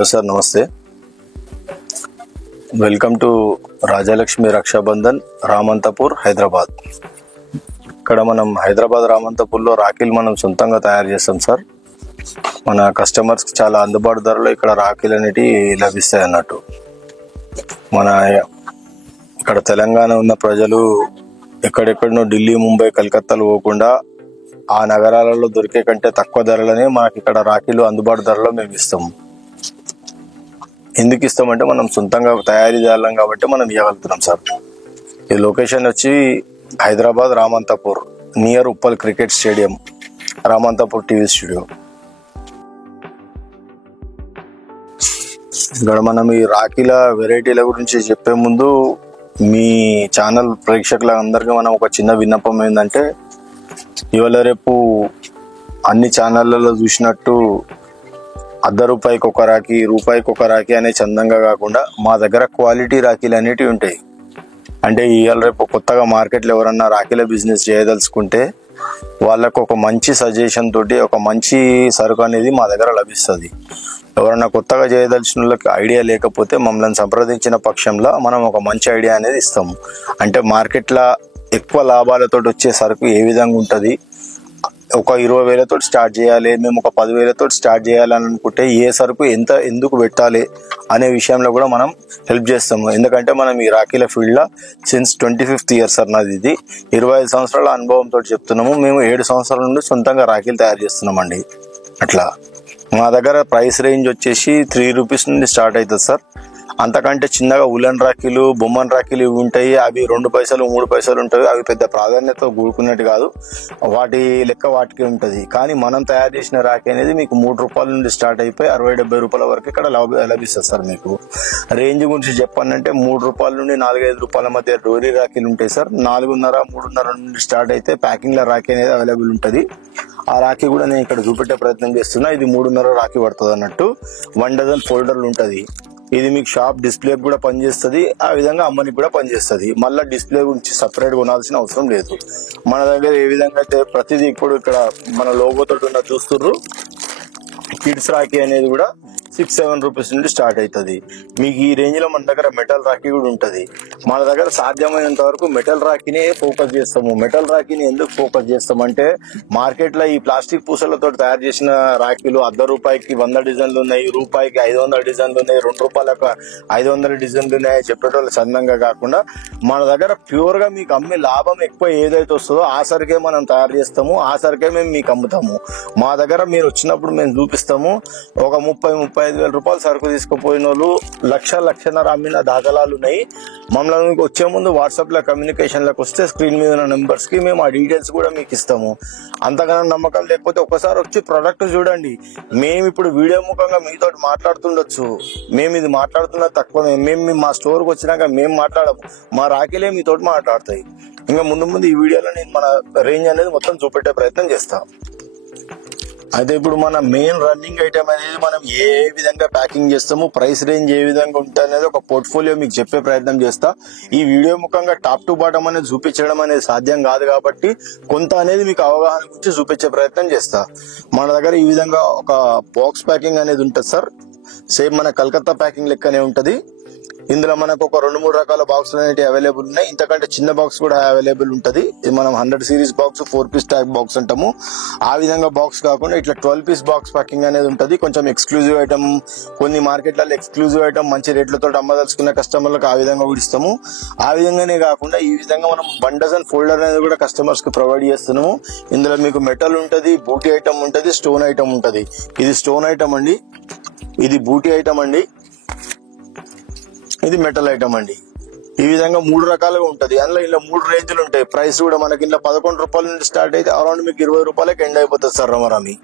Hello sir, నమస్తే. Welcome to Rajalakshmi Rakshabandhan, Ramanthapur, Hyderabad. ఇక్కడ మనం హైదరాబాద్ రామంతపూర్లో రాఖీలు మనం సొంతంగా తయారు చేస్తాం సార్. మన కస్టమర్స్కి చాలా అందుబాటు ధరలో ఇక్కడ రాఖీలు అనేటివి లభిస్తాయి అన్నట్టు. మన ఇక్కడ తెలంగాణ ఉన్న ప్రజలు ఎక్కడెక్కడనో ఢిల్లీ, ముంబై, కలకత్తాలు పోకుండా ఆ నగరాలలో దొరికే కంటే తక్కువ ధరలనే మనకి ఇక్కడ రాఖీలు అందుబాటు ధరలో మేము ఇస్తాము. ఎందుకు ఇస్తామంటే మనం సొంతంగా తయారీ చేయాలం కాబట్టి మనం ఇవ్వగలుగుతున్నాం సార్. ఈ లొకేషన్ వచ్చి Hyderabad Ramanthapur, near Uppal cricket stadium, Ramanthapur TV studio. ఇక్కడ మనం ఈ రాఖీల వెరైటీల గురించి చెప్పే ముందు మీ ఛానల్ ప్రేక్షకులందరికీ మనం ఒక చిన్న విన్నపం ఏంటంటే, ఇవాళ రేపు అన్ని ఛానళ్లలో చూసినట్టు ₹1 ఒక రాఖీ, రూపాయికి ఒక రాఖీ అనే చందంగా కాకుండా మా దగ్గర క్వాలిటీ రాఖీలు అనేటివి ఉంటాయి. అంటే ఇవాళ రేపు కొత్తగా మార్కెట్లో ఎవరన్నా రాఖీల బిజినెస్ చేయదలుచుకుంటే వాళ్ళకు ఒక మంచి సజెషన్ తోటి ఒక మంచి సరుకు అనేది మా దగ్గర లభిస్తుంది. ఎవరన్నా కొత్తగా చేయదలిచిన వాళ్ళకి ఐడియా లేకపోతే మమ్మల్ని సంప్రదించిన పక్షంలో మనం ఒక మంచి ఐడియా అనేది ఇస్తాము. అంటే మార్కెట్లో ఎక్కువ లాభాలతో వచ్చే సరుకు ఏ విధంగా ఉంటుంది, ఒక 20,000తో స్టార్ట్ చేయాలి, మేము ఒక 10,000తో స్టార్ట్ చేయాలని అనుకుంటే ఏ సరుకు ఎందుకు పెట్టాలి అనే విషయంలో కూడా మనం హెల్ప్ చేస్తాము. ఎందుకంటే మనం ఈ రాఖీల ఫీల్డ్లో సిన్స్ 25th ఇయర్ సార్ నాది. ఇది 25 సంవత్సరాల అనుభవంతో చెప్తున్నాము. మేము 7 సంవత్సరాల నుండి సొంతంగా రాఖీలు తయారు చేస్తున్నామండి. అట్లా మా దగ్గర ప్రైస్ రేంజ్ వచ్చేసి ₹3 నుండి స్టార్ట్ అవుతుంది సార్. అంతకంటే చిన్నగా ఉలన్ రాఖీలు, బొమ్మన్ రాఖీలు ఇవి ఉంటాయి. అవి 2 పైసలు 3 పైసలు ఉంటాయి. అవి పెద్ద ప్రాధాన్యత కూడుకున్నట్టు కాదు, వాటి లెక్క వాటికి ఉంటుంది. కానీ మనం తయారు చేసిన రాఖీ అనేది మీకు ₹3 నుండి స్టార్ట్ అయిపోయి ₹60-70 వరకు ఇక్కడ లభిస్తుంది సార్. మీకు రేంజ్ గురించి చెప్పానంటే ₹3 నుండి ₹4-5 మధ్య డోరీ రాఖీలు ఉంటాయి సార్. 4.5-3.5 నుండి స్టార్ట్ అయితే ప్యాకింగ్ లో రాఖీ అనేది అవైలబుల్ ఉంటుంది. ఆ రాఖీ కూడా నేను ఇక్కడ చూపెట్టే ప్రయత్నం చేస్తున్నా. ఇది 3.5 రాఖీ పడుతుంది అన్నట్టు. 1 డజన్ ఫోల్డర్లు ఉంటుంది. ఇది మీకు షాప్ డిస్ప్లే కూడా పనిచేస్తుంది, ఆ విధంగా అమ్మనికి కూడా పనిచేస్తుంది. మళ్ళీ డిస్ప్లే గురించి సపరేట్ కొనాల్సిన అవసరం లేదు. మన దగ్గర ఏ విధంగా అయితే ప్రతిదీ ఇప్పుడు ఇక్కడ మన లోగోతో ఉన్న చూస్తుర్రు, కిడ్స్ రాఖీ అనేది కూడా ₹6-7 నుండి స్టార్ట్ అవుతుంది. మీకు ఈ రేంజ్ లో మన దగ్గర మెటల్ రాఖీ కూడా ఉంటుంది. మన దగ్గర సాధ్యమైనంత వరకు మెటల్ రాఖీనే ఫోకస్ చేస్తాము. మెటల్ రాఖీని ఎందుకు ఫోకస్ చేస్తామంటే, మార్కెట్ లో ఈ ప్లాస్టిక్ పూసలతో తయారు చేసిన రాఖీలు ₹1 100 డిజైన్లు ఉన్నాయి, రూపాయికి 500 డిజైన్లు ఉన్నాయి, ₹2 500 డిజైన్లు ఉన్నాయి చెప్పేటోళ్ళు చందంగా కాకుండా మన దగ్గర ప్యూర్ గా మీకు అమ్మి లాభం ఎక్కువ ఏదైతే వస్తుందో ఆ సరికే మనం తయారు చేస్తాము. ఆ సరికే మేము మీకు అమ్ముతాము. మా దగ్గర మీరు వచ్చినప్పుడు మేము చూపిస్తాము. ఒక 30,000-35,000 సరుకు తీసుకుపోయిన వాళ్ళు లక్షన్నర అమ్మిన దాఖలాలు ఉన్నాయి. మమ్మల్ని వచ్చే ముందు వాట్సాప్ లో కమ్యూనికేషన్ లకు వస్తే స్క్రీన్ మీద ఉన్న నెంబర్స్ కి మేము ఆ డీటెయిల్స్ కూడా మీకు ఇస్తాము. అంతగానో నమ్మకం లేకపోతే ఒకసారి వచ్చి ప్రొడక్ట్ చూడండి. మేము ఇప్పుడు వీడియో ముఖంగా మీతో మాట్లాడుతుండొచ్చు, మేము ఇది మాట్లాడుతున్నా తక్కువ. మేము మా స్టోర్ కి వచ్చినాక మేము మాట్లాడము, మా రాఖీలే మీతో మాట్లాడతాయి. ఇంకా ముందు ఈ వీడియోలో నేను మన రేంజ్ అనేది మొత్తం చూపెట్టే ప్రయత్నం చేస్తాం. అయితే ఇప్పుడు మన మెయిన్ రన్నింగ్ ఐటమ్ అనేది మనం ఏ విధంగా ప్యాకింగ్ చేస్తాము, ప్రైస్ రేంజ్ ఏ విధంగా ఉంటుంది అనేది ఒక పోర్ట్ఫోలియో మీకు చెప్పే ప్రయత్నం చేస్తా. ఈ వీడియో ముఖంగా టాప్ టు బాటం అనేది చూపించడం అనేది సాధ్యం కాదు కాబట్టి కొంత అనేది మీకు అవగాహన గురించి చూపించే ప్రయత్నం చేస్తా. మన దగ్గర ఈ విధంగా ఒక బాక్స్ ప్యాకింగ్ అనేది ఉంటుంది సార్. సేమ్ మన కలకత్తా ప్యాకింగ్ లెక్కనే ఉంటది. ఇందులో మనకు ఒక 2-3 రకాల బాక్స్ అనేవి అవైలబుల్ ఉన్నాయి. ఇంతకంటే చిన్న బాక్స్ కూడా అవైలబుల్ ఉంటది. ఇది మనం 100 series box, 4 piece tag box అంటాము. ఆ విధంగా బాక్స్ కాకుండా ఇట్లా 12 పీస్ బాక్స్ ప్యాకింగ్ అనేది ఉంటది. కొంచెం ఎక్స్క్లూజివ్ ఐటమ్, కొన్ని మార్కెట్లలో ఎక్స్క్లూజివ్ ఐటమ్ మంచి రేట్లతో అమ్మదలుచుకున్న కస్టమర్లకు ఆ విధంగా కూడా ఇస్తాము. ఆ విధంగానే కాకుండా ఈ విధంగా మనం 1 డజన్ ఫోల్డర్ అనేది కూడా కస్టమర్స్ కి ప్రొవైడ్ చేస్తున్నాము. ఇందులో మీకు మెటల్ ఉంటది, బూటీ ఐటమ్ ఉంటది, స్టోన్ ఐటమ్ ఉంటది. ఇది స్టోన్ ఐటమ్ అండి, ఇది బూటీ ఐటమ్ అండి, ఇది మెటల్ ఐటమ్ అండి. ఈ విధంగా 3 రకాలుగా ఉంటది. అందులో ఇలా 3 రేంజ్లు ఉంటాయి. ప్రైస్ కూడా మనకి ఇలా ₹11 నుండి స్టార్ట్ అయితే అరౌండ్ మీకు ₹20 ఎండ్ అయిపోతుంది సార్ రమరామి.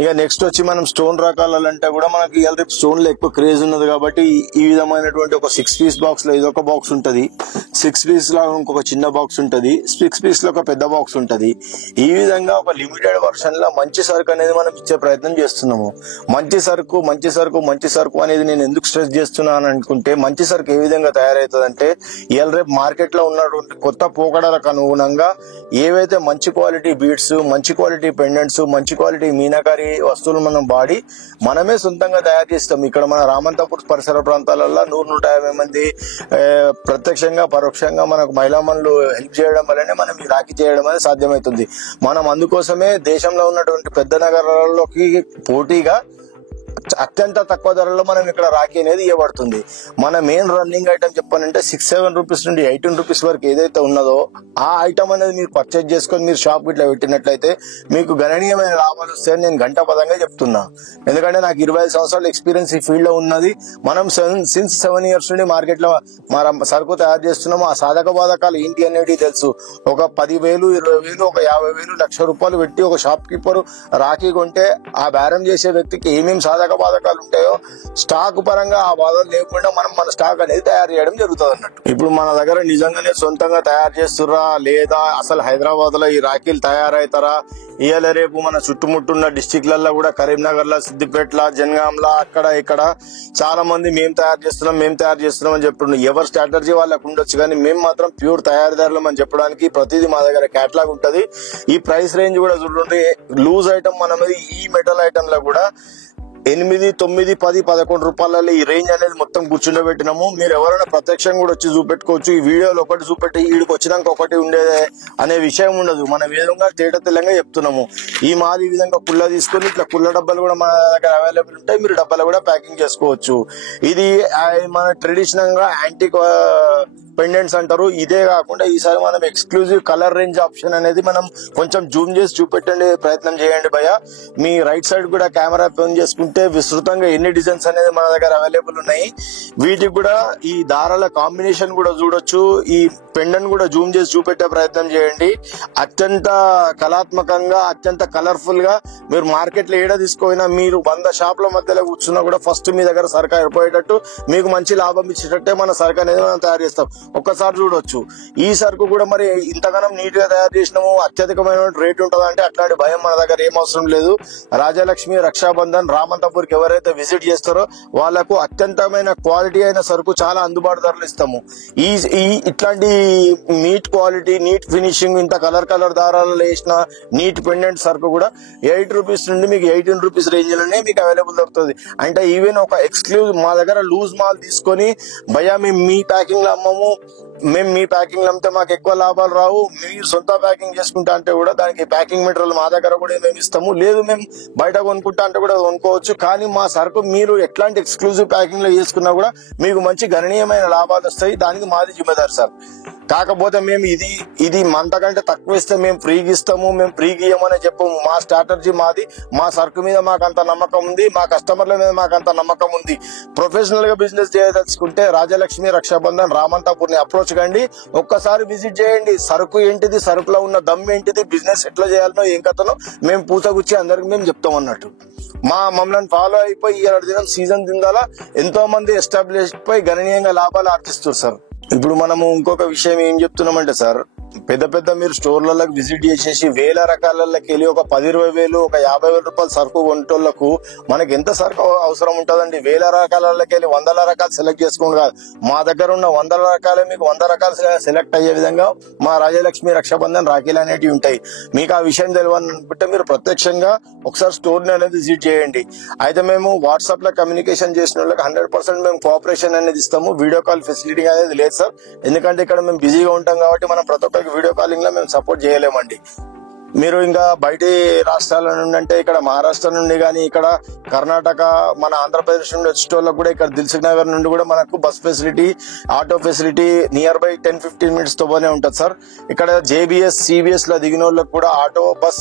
ఇక నెక్స్ట్ వచ్చి మనం స్టోన్ రకాలంటే కూడా మనకి ఇవాళ రేపు స్టోన్ లో ఎక్కువ క్రేజ్ ఉన్నది కాబట్టి ఈ విధమైనటువంటి ఒక 6 పీస్ బాక్స్ లో ఇదొక బాక్స్ ఉంటది, 6 పీస్ లో ఇంకొక చిన్న బాక్స్ ఉంటది, 6 పీస్ లో ఒక పెద్ద బాక్స్ ఉంటది. ఈ విధంగా ఒక లిమిటెడ్ వర్షన్ లో మంచి సరుకు అనేది మనం ఇచ్చే ప్రయత్నం చేస్తున్నాము. మంచి సరుకు అనేది నేను ఎందుకు స్ట్రెస్ చేస్తున్నాను అనుకుంటే, మంచి సరుకు ఏ విధంగా తయారవుతుంది అంటే, ఇవాళ రేపు మార్కెట్ లో ఉన్నటువంటి కొత్త పోకడలకు అనుగుణంగా ఏవైతే మంచి క్వాలిటీ బీడ్స్, మంచి క్వాలిటీ పెండెంట్స్, మంచి క్వాలిటీ మీనాకారి వస్తువులు మనం వాడి మనమే సొంతంగా తయారు చేస్తాం. ఇక్కడ మన రామంతపూర్ పరిసర ప్రాంతాలలో 100-150 మంది ప్రత్యక్షంగా పరోక్షంగా మనకు మహిళా మనులు హెల్ప్ చేయడం వల్లనే మనం ఈ రాఖీ చేయడం అనేది సాధ్యమవుతుంది. మనం అందుకోసమే దేశంలో ఉన్నటువంటి పెద్ద నగరాల్లోకి పోటీగా అత్యంత తక్కువ ధరలో మనం ఇక్కడ రాఖీ అనేది ఇవ్వబడుతుంది. మన మెయిన్ రన్నింగ్ ఐటమ్ చెప్పాలంటే 6-7 రూపీస్ నుండి 18 రూపీస్ వరకు ఏదైతే ఉన్నదో ఆ ఐటమ్ అనేది మీరు పర్చేజ్ చేసుకొని మీరు షాప్ ఇట్లా పెట్టినట్లయితే మీకు గణనీయమైన లాభాలు వస్తాయని నేను గంటాపదంగా చెప్తున్నా. ఎందుకంటే నాకు 25 సంవత్సరాల ఎక్స్పీరియన్స్ ఈ ఫీల్డ్ లో ఉన్నది. మనం సిన్స్ 7 ఇయర్స్ నుండి మార్కెట్ లో మన సరుకు తయారు చేస్తున్నాము. ఆ సాధక బాధకాలు ఏంటి అనేది తెలుసు. ఒక 10,000, 20,000, ఒక 50,000, ₹1,00,000 పెట్టి ఒక షాప్ కీపర్ రాఖీ కొంటే ఆ బేరం చేసే వ్యక్తికి ఏమేమి సాధక బాధకాలు ఉంటాయో స్టాక్ పరంగా ఆ బాధలు లేకుండా మనం మన స్టాక్ అనేది తయారు చేయడం జరుగుతుంది అన్నట్టు. ఇప్పుడు మన దగ్గర నిజంగానే సొంతంగా తయారు చేస్తుర్రా లేదా అసలు హైదరాబాద్ లో ఈ రాఖీలు తయారవుతారా? ఇవాళ రేపు మన చుట్టుముట్టున్న డిస్టిక్లలో కూడా కరీంనగర్ లో, సిద్దిపేటల, జనగాంలో అక్కడ ఇక్కడ చాలా మంది మేము తయారు చేస్తున్నాం అని చెప్తున్నాం. ఎవరి స్ట్రాటజీ వాళ్ళకు ఉండొచ్చు కానీ మేము మాత్రం ప్యూర్ తయారీదారులం అని చెప్పడానికి ప్రతిదీ మా దగ్గర కేటలాగ్ ఉంటది. ఈ ప్రైస్ రేంజ్ కూడా చూడండి. లూజ్ ఐటమ్ మన ఈ మెటల్ ఐటమ్ లో కూడా 8, 9, 10, 11 రూపాయలలో ఈ రేంజ్ అనేది మొత్తం కూర్చుండబెట్టినాము. మీరు ఎవరైనా ప్రత్యక్షంగా కూడా వచ్చి చూపెట్టుకోవచ్చు. ఈ వీడియోలో ఒకటి చూపెట్టి ఈడికి వచ్చినాక ఒకటి ఉండేదే అనే విషయం ఉండదు. మనం ఏ విధంగా తేట తెల్లంగా చెప్తున్నాము. ఈ మాది ఈ విధంగా కుళ్ళ తీసుకొని ఇట్లా కుళ్ళ డబ్బాలు కూడా మన దగ్గర అవైలబుల్ ఉంటాయి. మీరు డబ్బాలు కూడా ప్యాకింగ్ చేసుకోవచ్చు. ఇది మన ట్రెడిషనల్ గా యాంటిక్ పెండెంట్స్ అంటారు. ఇదే కాకుండా ఈసారి మనం ఎక్స్క్లూజివ్ కలర్ రేంజ్ ఆప్షన్ అనేది మనం కొంచెం జూమ్ చేసి చూపెట్టండి ప్రయత్నం చేయండి భయ్య. మీ రైట్ సైడ్ కూడా కెమెరా ఆన్ చేసుకుంటే విస్తృతంగా ఎన్ని డిజైన్స్ అనేది మన దగ్గర అవైలబుల్ ఉన్నాయి. వీటికి కూడా ఈ దారాల కాంబినేషన్ కూడా చూడొచ్చు. ఈ పెండెంట్ కూడా జూమ్ చేసి చూపెట్టే ప్రయత్నం చేయండి. అత్యంత కళాత్మకంగా, అత్యంత కలర్ఫుల్ గా మీరు మార్కెట్ లో ఏడ తీసుకోయినా మీరు 100 షాపుల మధ్యలో కూర్చున్నా కూడా ఫస్ట్ మీ దగ్గర సరుకు అయిపోయేటట్టు మీకు మంచి లాభం ఇచ్చేటట్టే మన సరుకు అనేది మనం తయారు చేస్తాం. ఒక్కసారి చూడొచ్చు. ఈ సరుకు కూడా మరి ఇంతగానం నీట్ గా తయారు చేసినాము, అత్యధికమైన రేట్ ఉంటుందా అంటే అట్లాంటి భయం మన దగ్గర ఏం అవసరం లేదు. రాజలక్ష్మి, రక్షాబంధన్, రామంతపూర్ కి ఎవరైతే విజిట్ చేస్తారో వాళ్లకు అత్యంతమైన క్వాలిటీ అయిన సరుకు చాలా అందుబాటు ధరలు ఇస్తాము. ఇట్లాంటి నీట్ క్వాలిటీ, నీట్ ఫినిషింగ్, ఇంత కలర్ దారాలు వేసిన నీట్ పెండెంట్ సరుకు కూడా 8 రూపీస్ నుండి మీకు 18 రూపీస్ రేంజ్ లోనే మీకు అవైలబుల్ దొరుకుతుంది. అంటే ఈవెన్ ఒక ఎక్స్క్లూజివ్ మా దగ్గర లూజ్ మాల్ తీసుకొని భయ్యా మేము మీ ప్యాకింగ్ లో అమ్మము, మేము మీ ప్యాకింగ్ అమ్మితే మాకు ఎక్కువ లాభాలు రావు, మీరు సొంత ప్యాకింగ్ చేసుకుంటా అంటే కూడా దానికి ప్యాకింగ్ మెటీరియల్ మా దగ్గర కూడా మేము ఇస్తాము. లేదు మేము బయట కొనుక్కుంటా అంటే కూడా కొనుక్కోవచ్చు. కానీ మా సరుకు మీరు ఎట్లాంటి ఎక్స్క్లూజివ్ ప్యాకింగ్ లో చేసుకున్నా కూడా మీకు మంచి గణనీయమైన లాభాలు వస్తాయి. దానికి మాది జిమ్మేదారు సార్. కాకపోతే మేము ఇది అంతకంటే తక్కువ ఇస్తే మేము ఫ్రీగా ఇస్తాము, మేము ఫ్రీగా ఇవ్వమని చెప్పము. మా స్ట్రాటజీ మాది. మా సరుకు మీద మాకు అంత నమ్మకం ఉంది, మా కస్టమర్ల మీద మాకు అంత నమ్మకం ఉంది. ప్రొఫెషనల్ గా బిజినెస్ చేయదలుచుకుంటే రాజలక్ష్మి, రక్షాబంధన్, రామంతపూర్ ని అప్రోచ్ కండి. ఒక్కసారి విజిట్ చేయండి. సరుకు ఏంటిది, సరుకులో ఉన్న దమ్ ఏంటిది, బిజినెస్ ఎట్లా చేయాలనో ఏం కథనో మేము పూతగుచ్చి అందరికి మేము చెప్తాం అన్నట్టు. మమ్మల్ని ఫాలో అయిపోయి 7 దినం సీజన్ దిందాలా ఎంతో మంది ఎస్టాబ్లిష్ పై గణనీయంగా లాభాలు ఆర్జిస్తారు సార్. ఇప్పుడు మనము ఇంకొక విషయం ఏం చెప్తున్నామంటే సార్, పెద్ద మీరు స్టోర్లకు విజిట్ చేసేసి వేల రకాలకి వెళ్ళి ఒక 10-20 ఒక 50,000 రూపాయల సరుకు కొనేటోళ్లకు మనకి ఎంత సరుకు అవసరం ఉంటుందండి? వేల రకాలకి వెళ్ళి 100 రకాలు సెలెక్ట్ చేసుకోండి కాదు. మా దగ్గర ఉన్న 100 రకాలే మీకు 100 రకాలు సెలెక్ట్ అయ్యే విధంగా మా రాజలక్ష్మి, రక్షాబంధన్ రాఖీలు అనేవి ఉంటాయి. మీకు ఆ విషయం తెలియాలంటే మీరు ప్రత్యక్షంగా ఒకసారి స్టోర్ ని అనేది విజిట్ చేయండి. అయితే మేము వాట్సాప్ లో కమ్యూనికేషన్ చేసిన వాళ్ళకి 100% మేము కోఆపరేషన్ అనేది ఇస్తాము. వీడియో కాల్ ఫెసిలిటీ అనేది లేదు సార్. ఎందుకంటే ఇక్కడ మేము బిజీగా ఉంటాం కాబట్టి మనం ప్రతి ఒక్కరికి వీడియో కాలింగ్ లో మేము సపోర్ట్ చేయలేమండి. మీరు ఇంకా బయటి రాష్ట్రాల నుండి అంటే ఇక్కడ మహారాష్ట్ర నుండి కానీ, ఇక్కడ కర్ణాటక, మన ఆంధ్రప్రదేశ్ నుండి వచ్చేటోళ్ళకి కూడా ఇక్కడ దిల్సుఖ్ నగర్ నుండి కూడా మనకు bus facility, auto facility near by 10-15 minutes తోనే ఉంటుంది సార్. ఇక్కడ JBS, CBS లో దిగిన వాళ్ళకి కూడా auto, bus,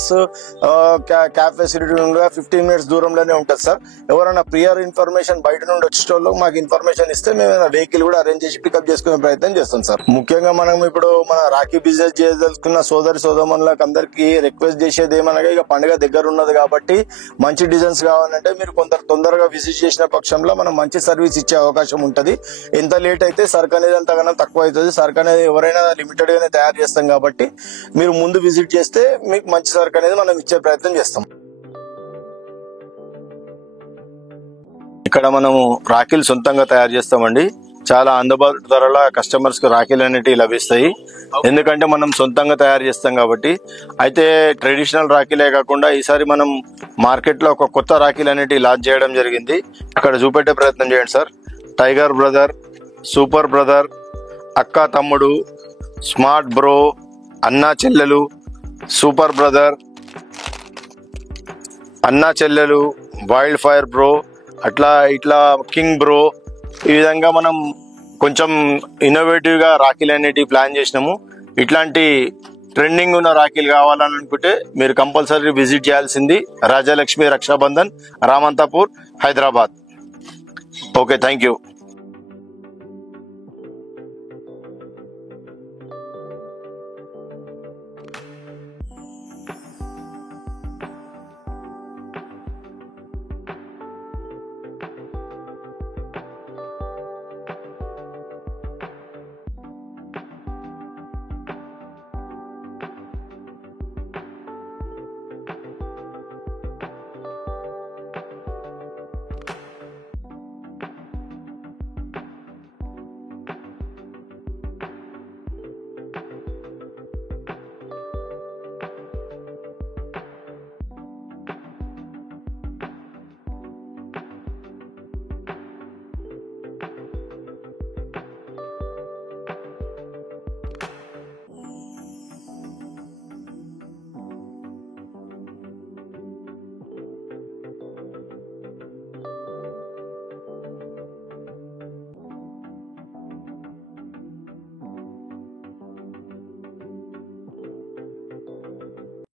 cab facility 15 minutes దూరంలోనే ఉంటుంది సార్. ఎవరైనా ప్రియర్ ఇన్ఫర్మేషన్ బయట నుండి వచ్చేటోళ్ళకి మాకు ఇన్ఫర్మేషన్ ఇస్తే మేము వెహికల్ కూడా అరేంజ్ చేసి పికప్ చేసుకునే ప్రయత్నం చేస్తాం సార్. ముఖ్యంగా మనం ఇప్పుడు మన రాఖీ బిజినెస్ చేయదలుచుకున్న సోదరులకు అందరికీ రిక్వెస్ట్ చేసేది ఏమనగా, ఇక పండుగ దగ్గర ఉన్నది కాబట్టి మంచి డిజైన్స్ కావాలంటే మీరు కొంత తొందరగా విజిట్ చేసిన పక్షంలో మనం మంచి సర్వీస్ ఇచ్చే అవకాశం ఉంటది. ఎంత లేట్ అయితే సరుకు అనేది అంతగానో తక్కువ అవుతుంది. సరుకు అనేది ఎవరైనా లిమిటెడ్ గానే తయారు చేస్తాం కాబట్టి మీరు ముందు విజిట్ చేస్తే మీకు మంచి సరుకు అనేది మనం ఇచ్చే ప్రయత్నం చేస్తాం. ఇక్కడ మనము రాఖీలు సొంతంగా తయారు చేస్తామండి. చాలా అందుబాటు ధరల కస్టమర్స్ కి రాఖీలు అనేటివి లభిస్తాయి. ఎందుకంటే మనం సొంతంగా తయారు చేస్తాం కాబట్టి. అయితే ట్రెడిషనల్ రాఖీలే కాకుండా ఈసారి మనం మార్కెట్ లో ఒక కొత్త రాఖీలు అనేటివి లాంచ్ చేయడం జరిగింది. ఇక్కడ చూపెట్టే ప్రయత్నం చేయండి sir. Tiger brother, super brother, అక్క తమ్ముడు, స్మార్ట్ బ్రో, అన్నా చెల్లెలు, సూపర్ బ్రదర్, అన్నా చెల్లెలు, వైల్డ్ ఫైర్ బ్రో, అట్లా ఇట్లా కింగ్ బ్రో. ఈ విధంగా మనం కొంచెం ఇన్నోవేటివ్ గా రాఖీలు అనేటివి ప్లాన్ చేసినాము. ఇట్లాంటి ట్రెండింగ్ ఉన్న రాఖీలు కావాలని అనుకుంటే మీరు కంపల్సరీ విజిట్ చేయాల్సింది Rajalakshmi Rakshabandhan, Ramanthapur, Hyderabad. Okay, thank you.